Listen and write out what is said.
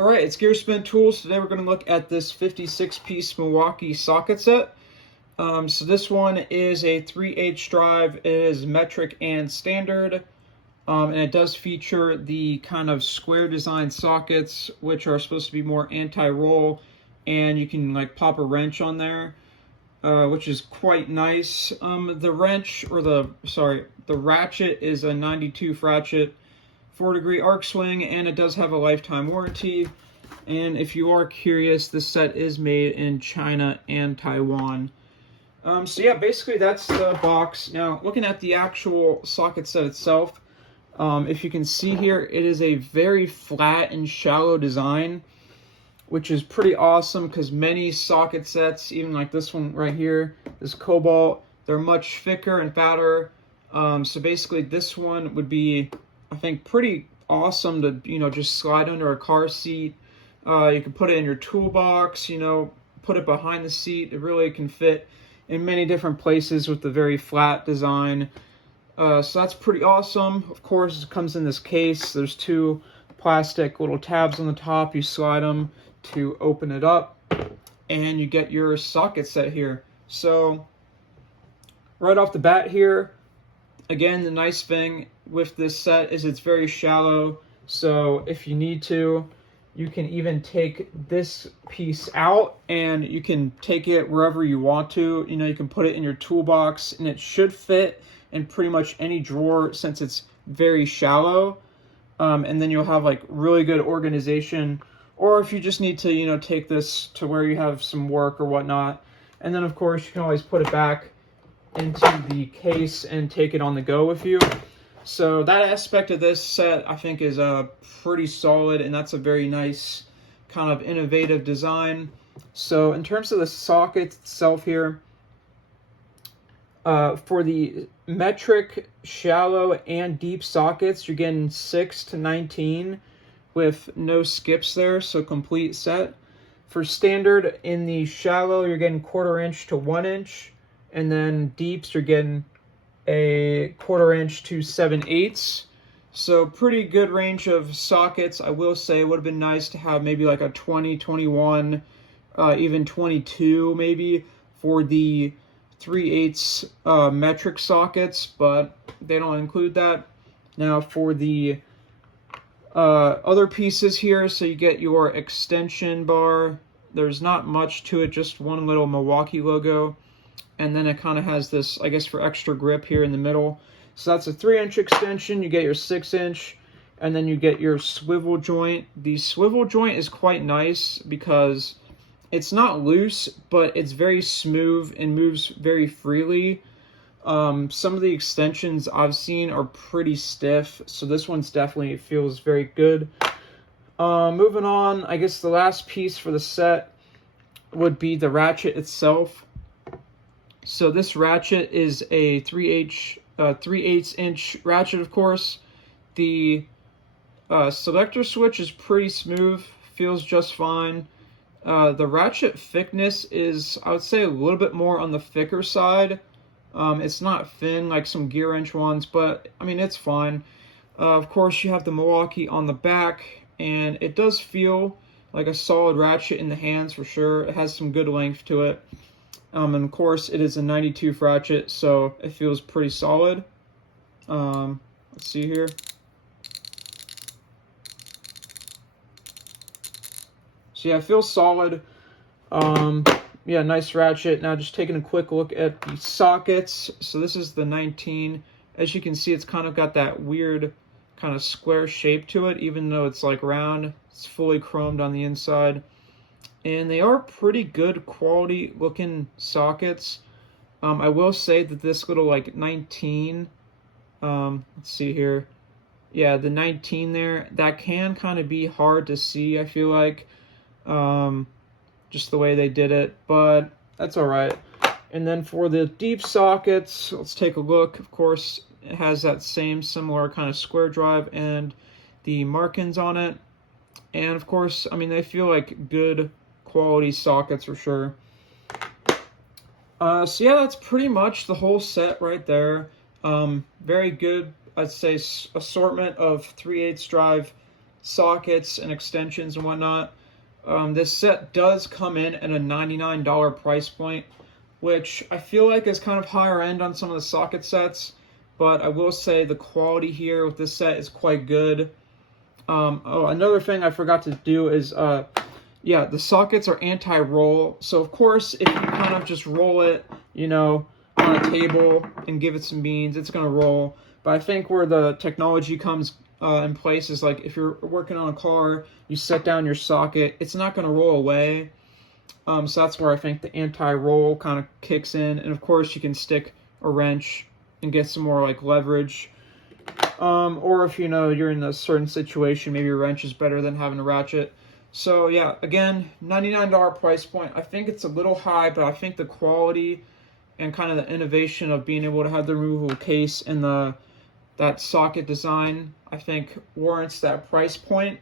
Alright, it's Gear Spin Tools. Today we're going to look at this 56-piece Milwaukee socket set. So this one is a 3/8 drive. It is metric and standard. And it does feature the kind of square design sockets, which are supposed to be more anti-roll. And you can like pop a wrench on there, which is quite nice. The ratchet is a 92 ratchet, 4-degree arc swing, and it does have a lifetime warranty. And if you are curious, this set is made in China and Taiwan. So yeah, basically that's the box. Now, looking at the actual socket set itself, if you can see here, it is a very flat and shallow design, which is pretty awesome because many socket sets, even like this one right here, this Cobalt, they're much thicker and fatter. So basically this one would be, I think, pretty awesome to, just slide under a car seat. You can put it in your toolbox, put it behind the seat. It really can fit in many different places with the very flat design. So that's pretty awesome. Of course, it comes in this case. There's two plastic little tabs on the top. You slide them to open it up, and you get your socket set here. So right off the bat here, again, the nice thing with this set is it's very shallow, so if you need to, you can even take this piece out and you can take it wherever you want to. You can put it in your toolbox and it should fit in pretty much any drawer since it's very shallow. And then you'll have like really good organization, or if you just need to, take this to where you have some work or whatnot. And then of course you can always put it back into the case and take it on the go with you. So that aspect of this set I think is pretty solid, and that's a very nice kind of innovative design. So in terms of the socket itself here, for the metric, shallow, and deep sockets, you're getting 6 to 19 with no skips there, so complete set. For standard, in the shallow, you're getting 1/4 inch to 1 inch. And then deeps, you're getting a 1/4 inch to 7/8. So pretty good range of sockets. I will say it would have been nice to have maybe like a 20, 21, even 22 maybe for the 3/8 metric sockets, but they don't include that. Now for the other pieces here, so you get your extension bar. There's not much to it, just one little Milwaukee logo. And then it kind of has this, I guess, for extra grip here in the middle. So that's a 3-inch extension. You get your 6-inch, and then you get your swivel joint. The swivel joint is quite nice because it's not loose, but it's very smooth and moves very freely. Some of the extensions I've seen are pretty stiff, so this one's definitely feels very good. Moving on, I guess the last piece for the set would be the ratchet itself. So this ratchet is a 3/8 inch ratchet, of course. The selector switch is pretty smooth, feels just fine. The ratchet thickness is, I would say, a little bit more on the thicker side. It's not thin like some gear wrench ones, but I mean, it's fine. Of course, you have the Milwaukee on the back, and it does feel like a solid ratchet in the hands for sure. It has some good length to it. And of course, it is a 92 ratchet, so it feels pretty solid. Let's see here. So yeah, it feels solid. Yeah, nice ratchet. Now just taking a quick look at the sockets. So this is the 19. As you can see, it's kind of got that weird kind of square shape to it, even though it's like round. It's fully chromed on the inside. And they are pretty good quality looking sockets. I will say that this little like 19, let's see here. Yeah, the 19 there, that can kind of be hard to see, I feel like. Just the way they did it, but that's all right. And then for the deep sockets, let's take a look. Of course, it has that same similar kind of square drive and the markings on it. And of course, I mean, they feel like good quality sockets for sure. So yeah, that's pretty much the whole set right there. Very good, I'd say, assortment of 3/8 drive sockets and extensions and whatnot. This set does come in at a $99 price point, which I feel like is kind of higher end on some of the socket sets, but I will say the quality here with this set is quite good. Oh, another thing I forgot to do is, yeah, the sockets are anti-roll. So of course, if you kind of just roll it, you know, on a table and give it some beans, it's gonna roll. But I think where the technology comes in place is like if you're working on a car, you set down your socket, it's not gonna roll away. So that's where I think the anti-roll kind of kicks in. And of course, you can stick a wrench and get some more like leverage. Or if you know you're in a certain situation, maybe a wrench is better than having a ratchet. So yeah, again, $99 price point. I think it's a little high, but I think the quality and kind of the innovation of being able to have the removable case and that socket design, I think warrants that price point.